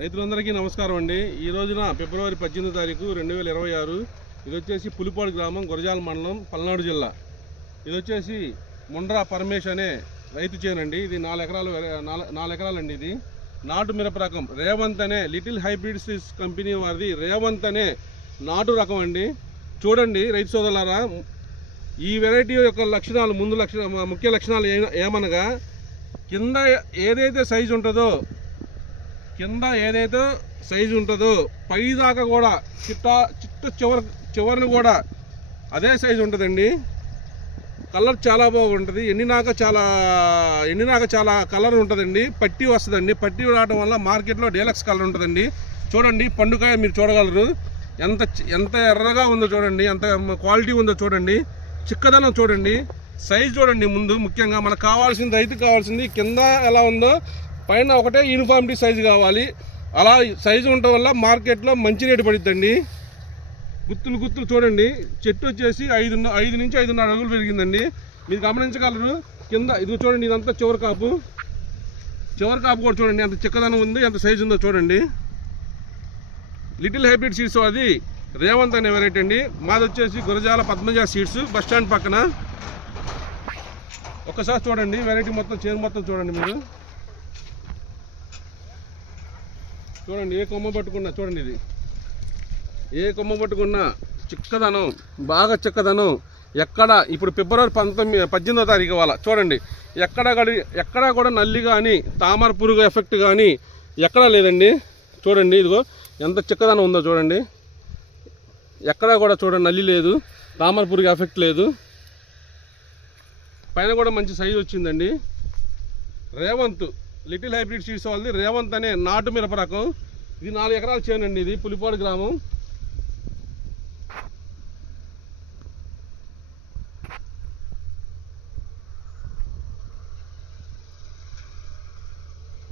రైతులందరికీ నమస్కారం అండి. ఈ రోజున ఫిబ్రవరి 18 తారీఖు 2026. ఇది వచ్చేసి పులిపాడు గ్రామం, గురజాల మండలం, పల్నాడు జిల్లా. ఇది వచ్చేసి ముండ్రా పరమేష్ అనే రైతు చేనండి. ఇది 4 ఎకరాలండి. ఇది నాటు మిరప రకం రేవంత్ అనే లిటిల్ హైబ్రిడ్స్ కంపెనీ వారిది రేవంత్ అనే నాటు రకం అండి. చూడండి రైతు సోదరులారా, ఈ వెరైటీ యొక్క లక్షణాలు ముఖ్య లక్షణాలు ఏమనగా కింద ఏదైతే సైజు ఉంటుందో పైదాకా కూడా చిట్ట చివరిని కూడా అదే సైజు ఉంటుందండి. కలర్ చాలా బాగుంటుంది. ఎండినాక చాలా కలర్ ఉంటుందండి. పట్టి వస్తుందండి. పట్టి రావడం వల్ల మార్కెట్లో డీలక్స్ కలర్ ఉంటుందండి. చూడండి పండుకాయ మీరు చూడగలరు. ఎంత ఎర్రగా ఉందో చూడండి, ఎంత క్వాలిటీ ఉందో చూడండి. చిక్కదనం చూడండి, సైజు చూడండి. ముందు ముఖ్యంగా మనకు కావాల్సింది, రైతుకు కావాల్సింది కింద ఎలా ఉందో పైన ఒకటే యూనిఫామిటీ సైజు కావాలి. అలా సైజు ఉండటం వల్ల మార్కెట్లో మంచి రేటు పడుతుందండి. గుత్తులు చూడండి. చెట్టు వచ్చేసి 5 నుంచి 5.5 అడుగులు పెరిగిందండి. మీరు గమనించగలరు. కింద ఇది చూడండి, ఇదంతా చివరి కాపు కూడా చూడండి ఎంత చిక్కదనం ఉంది, ఎంత సైజు ఉందో చూడండి. లిటిల్ హైబ్రిడ్ సీడ్స్ అది రేవంత్ అనే వెరైటీ అండి. మాది వచ్చేసి Gurajala Padmaja seeds, bus stand పక్కన. ఒక్కసారి చూడండి వెరైటీ మొత్తం, చేను మొత్తం చూడండి. మీరు చూడండి, ఏ కొమ్మ పట్టుకున్నా చూడండి, ఇది ఏ కొమ్మ పట్టుకున్నా చిక్కదనం, బాగా చిక్కదనం. ఇప్పుడు ఫిబ్రవరి 18వ తారీఖు వాళ్ళ చూడండి, ఎక్కడా కూడా నల్లి కానీ తామర పురుగు ఎఫెక్ట్ కానీ ఎక్కడా లేదండి. చూడండి ఇదిగో ఎంత చిక్కదనం ఉందో చూడండి. ఎక్కడా కూడా చూడండి నల్లి లేదు, తామర పురుగు ఎఫెక్ట్ లేదు. పైన కూడా మంచి సైజు వచ్చిందండి. రేవంత్ లిటిల్ హైబ్రిడ్ సీడ్స్ వాళ్ళది రేవంత్ అనే నాటు మిరప రకం. ఇది 4 ఎకరాల చేనండి. ఇది పులిపాడు గ్రామం.